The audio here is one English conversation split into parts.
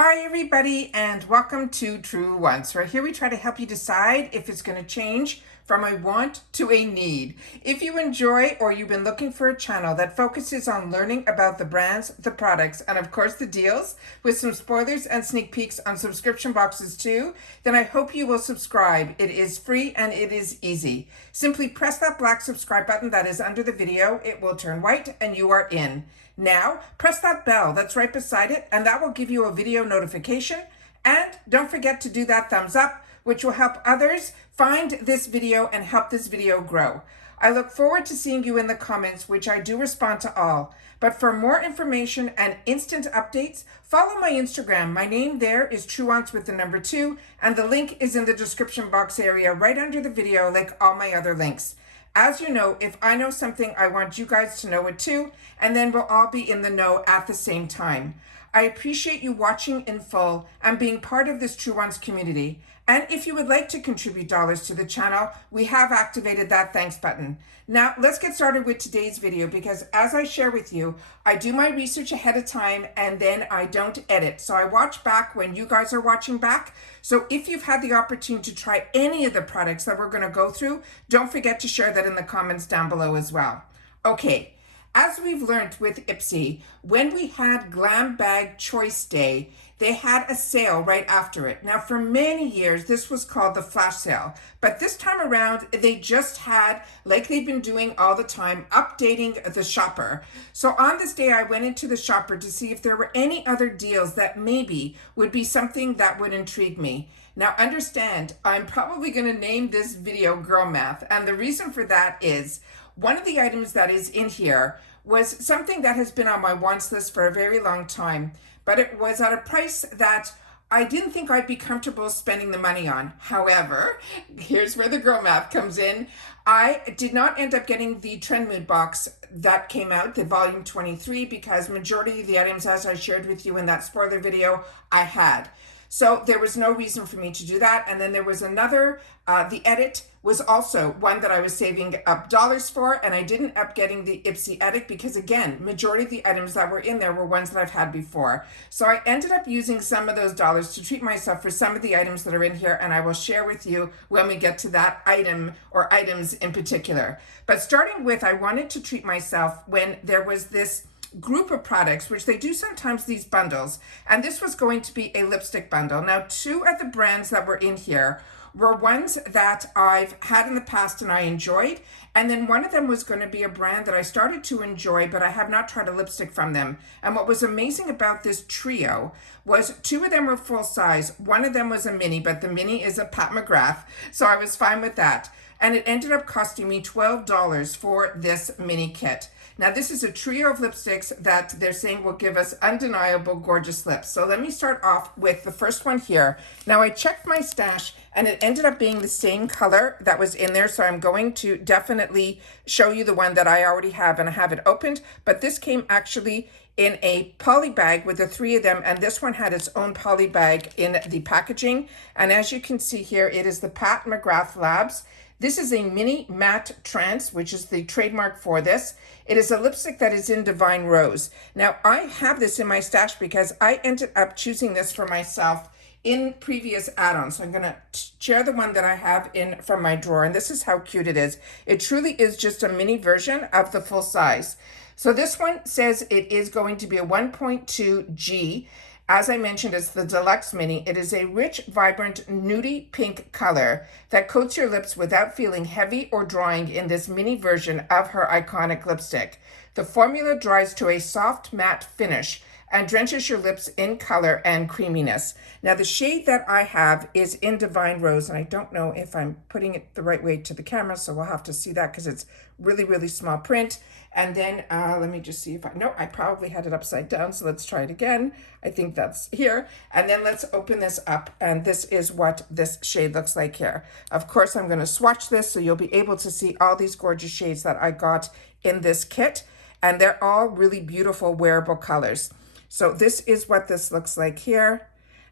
Hi everybody and welcome to Truewants. Right here we try to help you decide if it's going to change from a want to a need. If you enjoy or you've been looking for a channel that focuses on learning about the brands, the products, and of course the deals with some spoilers and sneak peeks on subscription boxes too, then I hope you will subscribe. It is free and it is easy. Simply press that black subscribe button that is under the video. It will turn white and you are in. Now, press that bell that's right beside it, and that will give you a video notification. And don't forget to do that thumbs up, which will help others find this video and help this video grow. I look forward to seeing you in the comments, which I do respond to all. But for more information and instant updates, follow my Instagram. My name there is Truewants with the number 2, and the link is in the description box area right under the video, like all my other links. As you know, if I know something, I want you guys to know it too, and then we'll all be in the know at the same time. I appreciate you watching in full and being part of this Truewants community. And if you would like to contribute dollars to the channel, we have activated that thanks button. Now, let's get started with today's video because as I share with you, I do my research ahead of time and then I don't edit. So I watch back when you guys are watching back. So if you've had the opportunity to try any of the products that we're going to go through, don't forget to share that in the comments down below as well. Okay. As we've learned with IPSY, when we had Glam Bag Choice Day, they had a sale right after it. Now, for many years, this was called the flash sale. But this time around, they just had, like they've been doing all the time, updating the shopper. So on this day, I went into the shopper to see if there were any other deals that maybe would be something that would intrigue me. Now, understand, I'm probably going to name this video Girl Math. And the reason for that is, one of the items that is in here was something that has been on my wants list for a very long time, but it was at a price that I didn't think I'd be comfortable spending the money on. However, here's where the girl math comes in. I did not end up getting the Trend Mood box that came out, the volume 23, because majority of the items, as I shared with you in that spoiler video, I had. So there was no reason for me to do that. And then there was another, the edit was also one that I was saving up dollars for, and I didn't end up getting the IPSY edit because again, majority of the items that were in there were ones that I've had before. So I ended up using some of those dollars to treat myself for some of the items that are in here, and I will share with you when we get to that item or items in particular. But starting with, I wanted to treat myself when there was this group of products, which they do sometimes these bundles, and this was going to be a lipstick bundle. Now, two of the brands that were in here were ones that I've had in the past and I enjoyed, and then one of them was going to be a brand that I started to enjoy, but I have not tried a lipstick from them. And what was amazing about this trio was two of them were full size, one of them was a mini, but the mini is a Pat McGrath, so I was fine with that. And it ended up costing me $12 for this mini kit. Now, this is a trio of lipsticks that they're saying will give us undeniable gorgeous lips. So let me start off with the first one here. Now, I checked my stash and it ended up being the same color that was in there. So I'm going to definitely show you the one that I already have, and I have it opened. But this came actually in a poly bag with the three of them, and this one had its own poly bag in the packaging. And as you can see here, it is the Pat McGrath Labs. This is a mini matte trance, which is the trademark for this. It is a lipstick that is in Divine Rose. Now, I have this in my stash because I ended up choosing this for myself in previous add-ons. So I'm going to share the one that I have in from my drawer, and this is how cute it is. It truly is just a mini version of the full size. So this one says it is going to be a 1.2 G. As I mentioned, it's the Deluxe Mini. It is a rich, vibrant, nudie pink color that coats your lips without feeling heavy or drying in this mini version of her iconic lipstick. The formula dries to a soft matte finish and drenches your lips in color and creaminess. Now, the shade that I have is in Divine Rose, and I don't know if I'm putting it the right way to the camera, so we'll have to see that because it's really, really small print. And then let me just see if I probably had it upside down, so let's try it again. I think that's here. And then let's open this up, and this is what this shade looks like here. Of course, I'm going to swatch this so you'll be able to see all these gorgeous shades that I got in this kit, and they're all really beautiful wearable colors. So this is what this looks like here,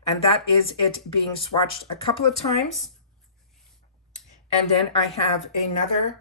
and that is it being swatched a couple of times. And then I have another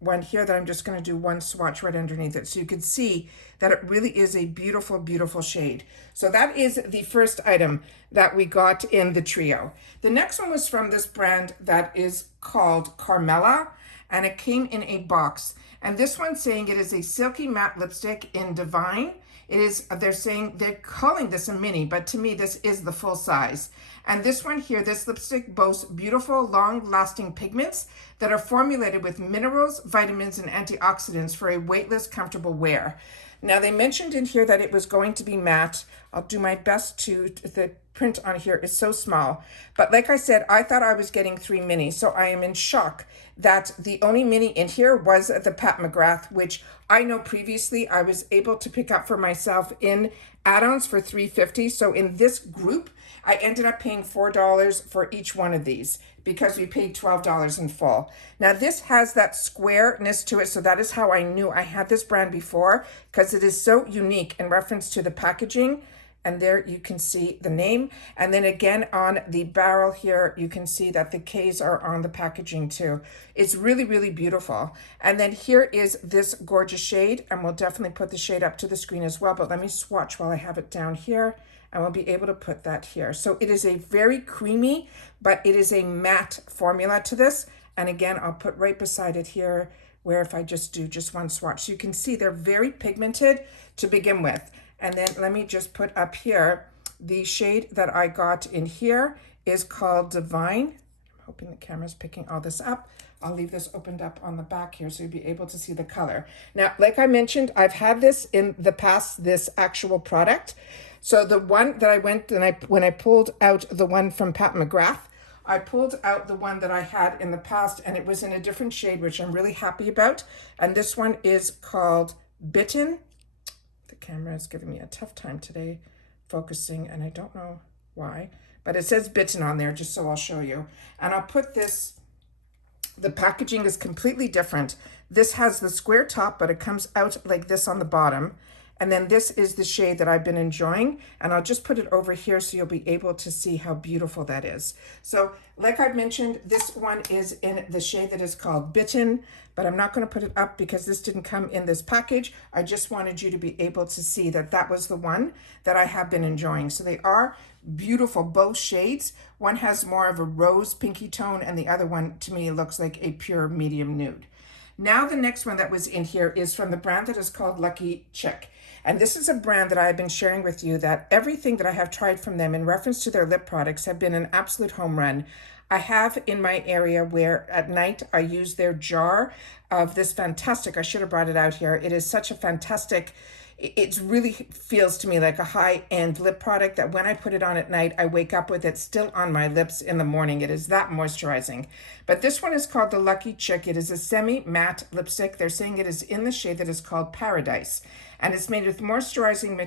one here that I'm just going to do one swatch right underneath it so you can see that it really is a beautiful, beautiful shade. So that is the first item that we got in the trio. The next one was from this brand that is called Carmela, and it came in a box. And this one's saying it is a silky matte lipstick in Divine. It is, they're calling this a mini, but to me, this is the full size. And this one here, this lipstick boasts beautiful, long-lasting pigments that are formulated with minerals, vitamins, and antioxidants for a weightless, comfortable wear. Now, they mentioned in here that it was going to be matte. I'll do my best the print on here is so small. But like I said, I thought I was getting 3 minis, so I am in shock that the only mini in here was the Pat McGrath, which I know previously I was able to pick up for myself in add-ons for $3.50. So in this group, I ended up paying $4 for each one of these because we paid $12 in full. Now this has that squareness to it, so that is how I knew I had this brand before, because it is so unique in reference to the packaging. And there you can see the name. And then again on the barrel here, you can see that the K's are on the packaging too. It's really, really beautiful. And then here is this gorgeous shade, and we'll definitely put the shade up to the screen as well, but let me swatch while I have it down here, and we'll be able to put that here. So it is a very creamy, but it is a matte formula to this. And again, I'll put right beside it here, where if I just do just one swatch, so you can see they're very pigmented to begin with. And then let me just put up here, the shade that I got in here is called Divine. I'm hoping the camera's picking all this up. I'll leave this opened up on the back here so you'll be able to see the color. Now, like I mentioned, I've had this in the past, this actual product. So the one that I went, and when I pulled out the one from Pat McGrath, I pulled out the one that I had in the past, and it was in a different shade, which I'm really happy about. And this one is called Bitten. The camera is giving me a tough time today focusing, and I don't know why, but it says Bitten on there, just so I'll show you. And I'll put this, the packaging is completely different. This has the square top, but it comes out like this on the bottom. And then this is the shade that I've been enjoying, and I'll just put it over here so you'll be able to see how beautiful that is. So like I've mentioned, this one is in the shade that is called Bitten, but I'm not going to put it up because this didn't come in this package. I just wanted you to be able to see that that was the one that I have been enjoying. So they are beautiful, both shades. One has more of a rose pinky tone, and the other one to me looks like a pure medium nude. Now the next one that was in here is from the brand that is called Lucky Chick. And this is a brand that I've been sharing with you that everything that I have tried from them in reference to their lip products have been an absolute home run. I have in my area where at night I use their jar of this fantastic, I should have brought it out here. It is such a fantastic, it really feels to me like a high-end lip product that when I put it on at night, I wake up with it still on my lips in the morning. It is that moisturizing. But this one is called the Lucky Chick. It is a semi-matte lipstick. They're saying it is in the shade that is called Paradise. And it's made with moisturizing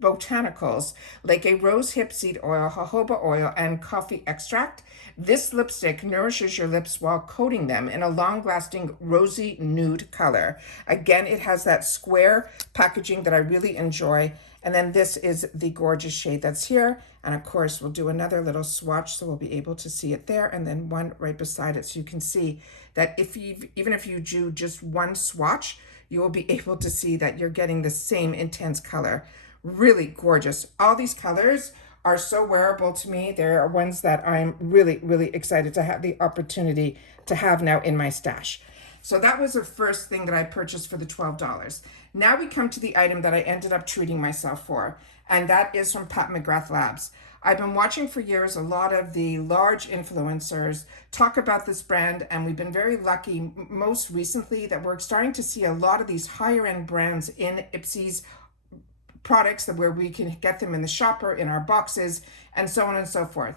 botanicals like a rose hip seed oil, jojoba oil, and coffee extract. This lipstick nourishes your lips while coating them in a long-lasting rosy nude color. Again, it has that square packaging that I really enjoy. And then this is the gorgeous shade that's here. And of course, we'll do another little swatch so we'll be able to see it there. And then one right beside it so you can see that even if you do just one swatch, you will be able to see that you're getting the same intense color. Really gorgeous. All these colors are so wearable to me. There are ones that I'm really, really excited to have the opportunity to have now in my stash. So that was the first thing that I purchased for the $12. Now we come to the item that I ended up treating myself for, and that is from Pat McGrath Labs. I've been watching for years a lot of the large influencers talk about this brand, and we've been very lucky most recently that we're starting to see a lot of these higher end brands in IPSY's products where we can get them in the shopper, in our boxes, and so on and so forth.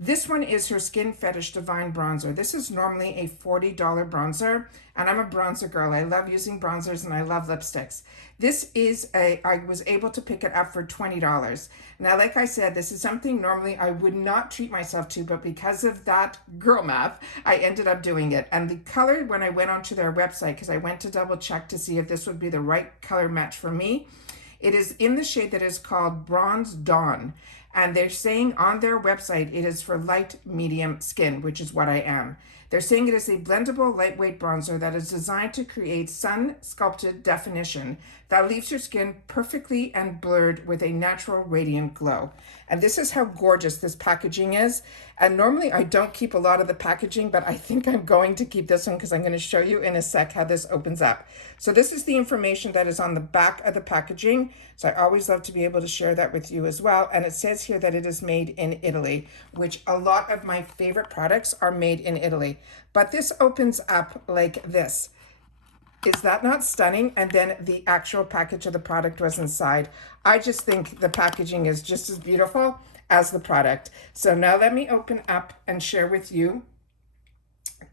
This one is her Skin Fetish Divine Bronzer. This is normally a $40 bronzer, and I'm a bronzer girl. I love using bronzers and I love lipsticks. This is I was able to pick it up for $20. Now, like I said, this is something normally I would not treat myself to, but because of that girl math, I ended up doing it. And the color, when I went onto their website, because I went to double check to see if this would be the right color match for me, it is in the shade that is called Bronze Dawn. And they're saying on their website it is for light medium skin, which is what I am. They're saying it is a blendable lightweight bronzer that is designed to create sun sculpted definition that leaves your skin perfectly and blurred with a natural radiant glow. And this is how gorgeous this packaging is. And normally I don't keep a lot of the packaging, but I think I'm going to keep this one because I'm going to show you in a sec how this opens up. So this is the information that is on the back of the packaging. So I always love to be able to share that with you as well. And it says here that it is made in Italy, which a lot of my favorite products are made in Italy. But this opens up like this. Is that not stunning? And then the actual package of the product was inside. I just think the packaging is just as beautiful as the product. So now let me open up and share with you.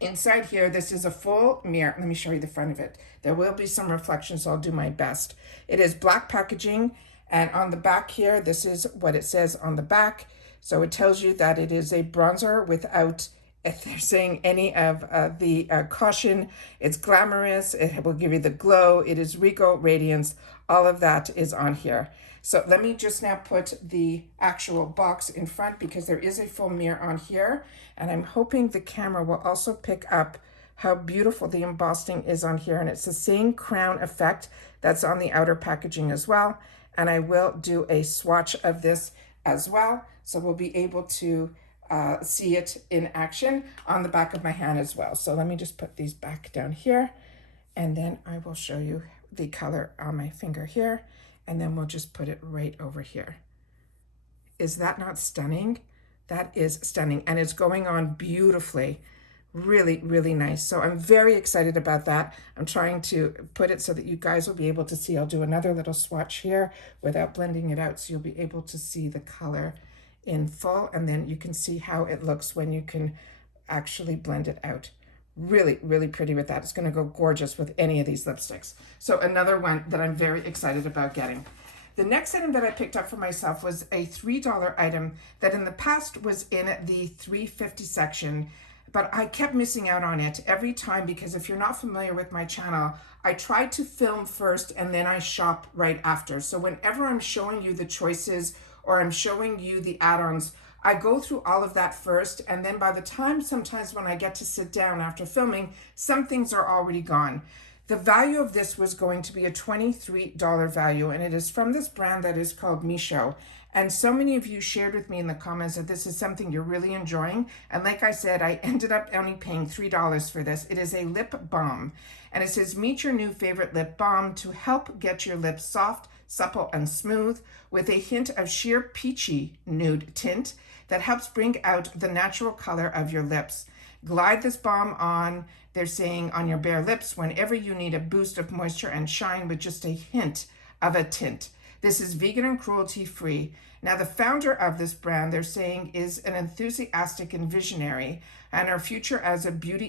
Inside here, this is a full mirror. Let me show you the front of it. There will be some reflections, so I'll do my best. It is black packaging, and on the back here, this is what it says on the back. So it tells you that it is a bronzer without, if they're saying any of the caution. It's glamorous, it will give you the glow, it is regal radiance, all of that is on here. So let me just now put the actual box in front because there is a full mirror on here, and I'm hoping the camera will also pick up how beautiful the embossing is on here, and it's the same crown effect that's on the outer packaging as well. And I will do a swatch of this as well, so we'll be able to see it in action on the back of my hand as well. So let me just put these back down here, and then I will show you the color on my finger here, and then we'll just put it right over here. Is that not stunning? That is stunning, and it's going on beautifully. Really, really nice. So I'm very excited about that. I'm trying to put it so that you guys will be able to see. I'll do another little swatch here without blending it out, so you'll be able to see the color in full, and then you can see how it looks when you can actually blend it out. Really, really pretty with that. It's going to go gorgeous with any of these lipsticks. So another one that I'm very excited about getting. The next item that I picked up for myself was a $3 item that in the past was in the $3.50 section, but I kept missing out on it every time because if you're not familiar with my channel, I try to film first and then I shop right after. So whenever I'm showing you the choices or I'm showing you the add-ons, I go through all of that first, and then by the time sometimes when I get to sit down after filming, some things are already gone. The value of this was going to be a $23 value, and it is from this brand that is called Misho. And so many of you shared with me in the comments that this is something you're really enjoying. And like I said, I ended up only paying $3 for this. It is a lip balm, and it says, meet your new favorite lip balm to help get your lips soft, supple, and smooth with a hint of sheer peachy nude tint that helps bring out the natural color of your lips. Glide this balm on, they're saying, on your bare lips whenever you need a boost of moisture and shine with just a hint of a tint. This is vegan and cruelty free. Now the founder of this brand, they're saying, is an enthusiastic and visionary, and her future as a beauty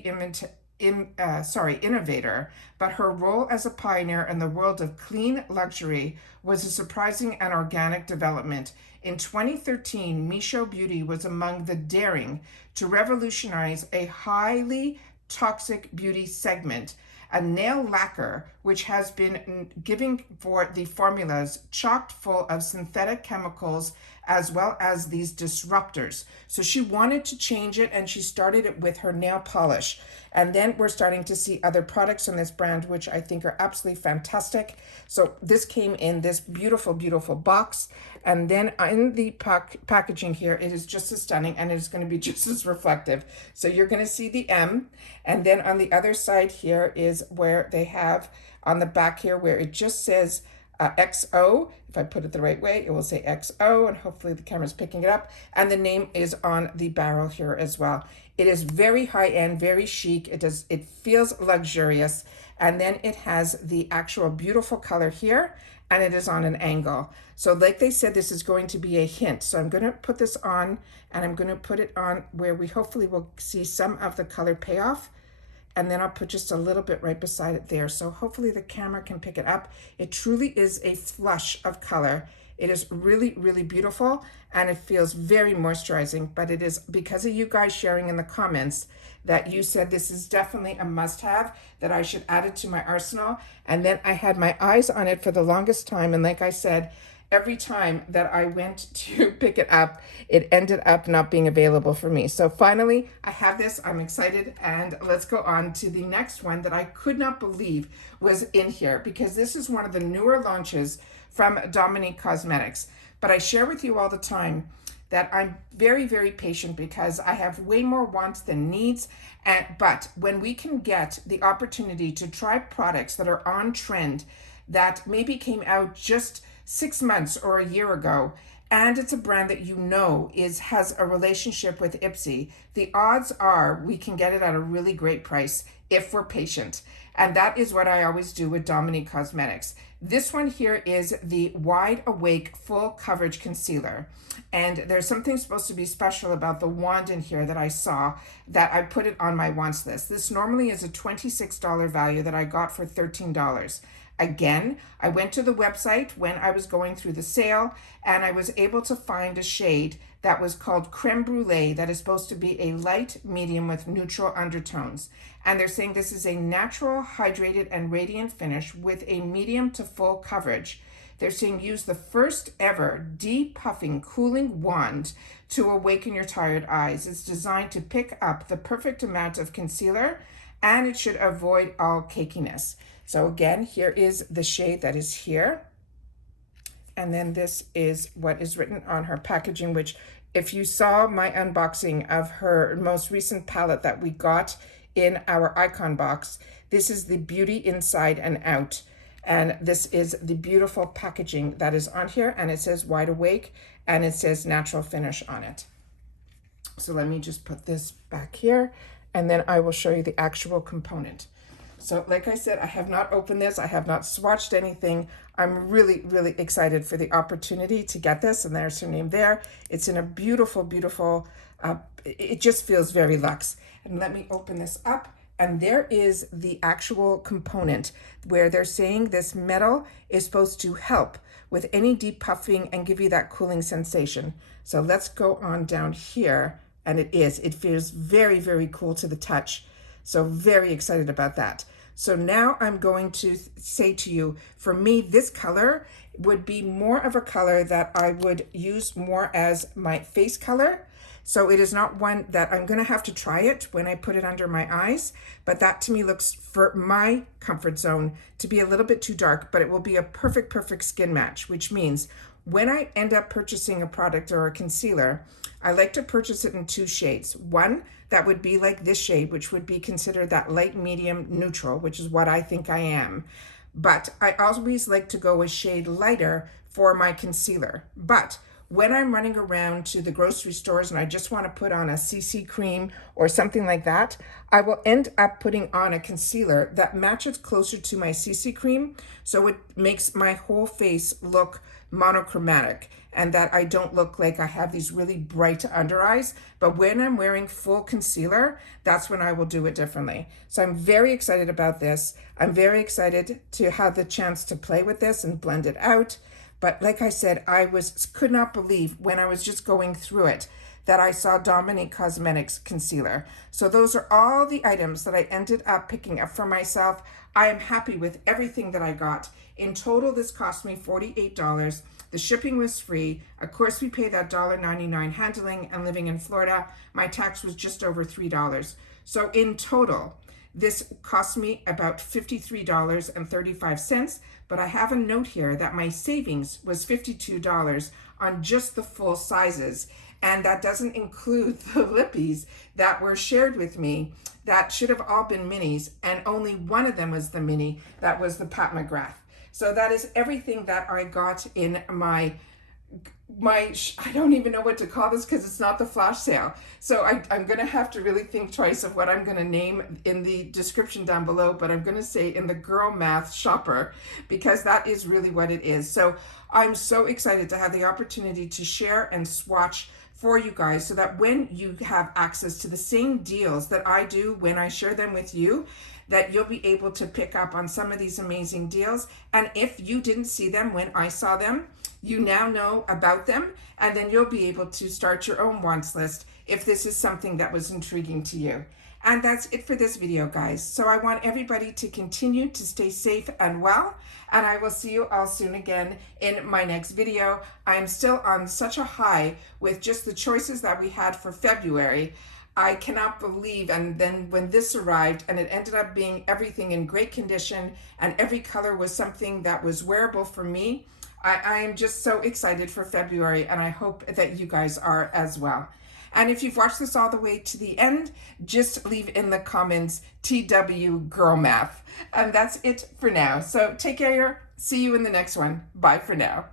innovator, but her role as a pioneer in the world of clean luxury was a surprising and organic development. In 2013, Misho Beauty was among the daring to revolutionize a highly toxic beauty segment, a nail lacquer which has been giving for the formulas chocked full of synthetic chemicals as well as these disruptors. So she wanted to change it, and she started it with her nail polish. And then we're starting to see other products on this brand, which I think are absolutely fantastic. So this came in this beautiful, beautiful box. And then in the packaging here, it is just as stunning, and it's going to be just as reflective. So you're going to see the M. And then on the other side here is where they have on the back here where it just says XO. If I put it the right way, it will say XO, and hopefully the camera's picking it up. And the name is on the barrel here as well. It is very high-end, very chic. It feels luxurious. And then it has the actual beautiful color here, and it is on an angle. So like they said, this is going to be a hint. So I'm going to put this on, and I'm going to put it on where we hopefully will see some of the color payoff. And then I'll put just a little bit right beside it there. So hopefully the camera can pick it up. It truly is a flush of color. It is really, really beautiful, and it feels very moisturizing, but it is because of you guys sharing in the comments that you said this is definitely a must-have, that I should add it to my arsenal. And then I had my eyes on it for the longest time, and like I said, every time that I went to pick it up, it ended up not being available for me. So finally, I have this. I'm excited. And let's go on to the next one that I could not believe was in here, because this is one of the newer launches from Dominique Cosmetics. But I share with you all the time that I'm very, very patient because I have way more wants than needs. But when we can get the opportunity to try products that are on trend, that maybe came out just 6 months or a year ago, and it's a brand that you know has a relationship with IPSY, the odds are we can get it at a really great price if we're patient. And that is what I always do with Dominique Cosmetics. This one here is the Wide Awake Full Coverage Concealer. And there's something supposed to be special about the wand in here that I saw, that I put it on my wants list. This normally is a $26 value that I got for $13. Again, I went to the website when I was going through the sale, and I was able to find a shade that was called Creme Brulee, that is supposed to be a light medium with neutral undertones. And they're saying this is a natural, hydrated, and radiant finish with a medium to full coverage. They're saying use the first ever depuffing cooling wand to awaken your tired eyes. It's designed to pick up the perfect amount of concealer, and it should avoid all cakiness. So again, here is the shade that is here. And then this is what is written on her packaging, which if you saw my unboxing of her most recent palette that we got in our icon box, this is the Beauty Inside and Out. And this is the beautiful packaging that is on here, and it says Wide Awake, and it says Natural Finish on it. So let me just put this back here, and then I will show you the actual component. So like I said, I have not opened this. I have not swatched anything. I'm really, really excited for the opportunity to get this. And there's her name there. It's in a beautiful, beautiful, it just feels very luxe. And let me open this up. And there is the actual component where they're saying this metal is supposed to help with any depuffing and give you that cooling sensation. So let's go on down here. And it feels very, very cool to the touch. So very excited about that. So now I'm going to say to you, for me, this color would be more of a color that I would use more as my face color. So it is not one that I'm going to have to try it when I put it under my eyes, but that to me looks, for my comfort zone, to be a little bit too dark, but it will be a perfect, perfect skin match, which means when I end up purchasing a product or a concealer, I like to purchase it in 2 shades. One that would be like this shade, which would be considered that light medium neutral, which is what I think I am. But I always like to go a shade lighter for my concealer. But when I'm running around to the grocery stores and I just want to put on a CC cream or something like that, I will end up putting on a concealer that matches closer to my CC cream, so it makes my whole face look monochromatic, and that I don't look like I have these really bright under eyes. But when I'm wearing full concealer, that's when I will do it differently. So I'm very excited about this. I'm very excited to have the chance to play with this and blend it out. But like I said, I could not believe when I was just going through it that I saw Dominique Cosmetics concealer. So those are all the items that I ended up picking up for myself. I am happy with everything that I got. In total, this cost me $48. The shipping was free. Of course, we pay that $1.99 handling, and living in Florida, my tax was just over $3. So in total, this cost me about $53.35, but I have a note here that my savings was $52 on just the full sizes. And that doesn't include the lippies that were shared with me that should have all been minis, and only one of them was the mini, that was the Pat McGrath. So that is everything that I got in my I don't even know what to call this because it's not the flash sale. So I'm going to have to really think twice of what I'm going to name in the description down below, but I'm going to say in the girl math shopper, because that is really what it is. So I'm so excited to have the opportunity to share and swatch for you guys, so that when you have access to the same deals that I do when I share them with you, that you'll be able to pick up on some of these amazing deals. And if you didn't see them when I saw them, you now know about them, and then you'll be able to start your own wants list if this is something that was intriguing to you. And that's it for this video, guys. So I want everybody to continue to stay safe and well, and I will see you all soon again in my next video. I'm still on such a high with just the choices that we had for February. I cannot believe, and then when this arrived and it ended up being everything in great condition and every color was something that was wearable for me, I am just so excited for February, and I hope that you guys are as well. And if you've watched this all the way to the end, just leave in the comments TW Girl Math. And that's it for now. So take care. See you in the next one. Bye for now.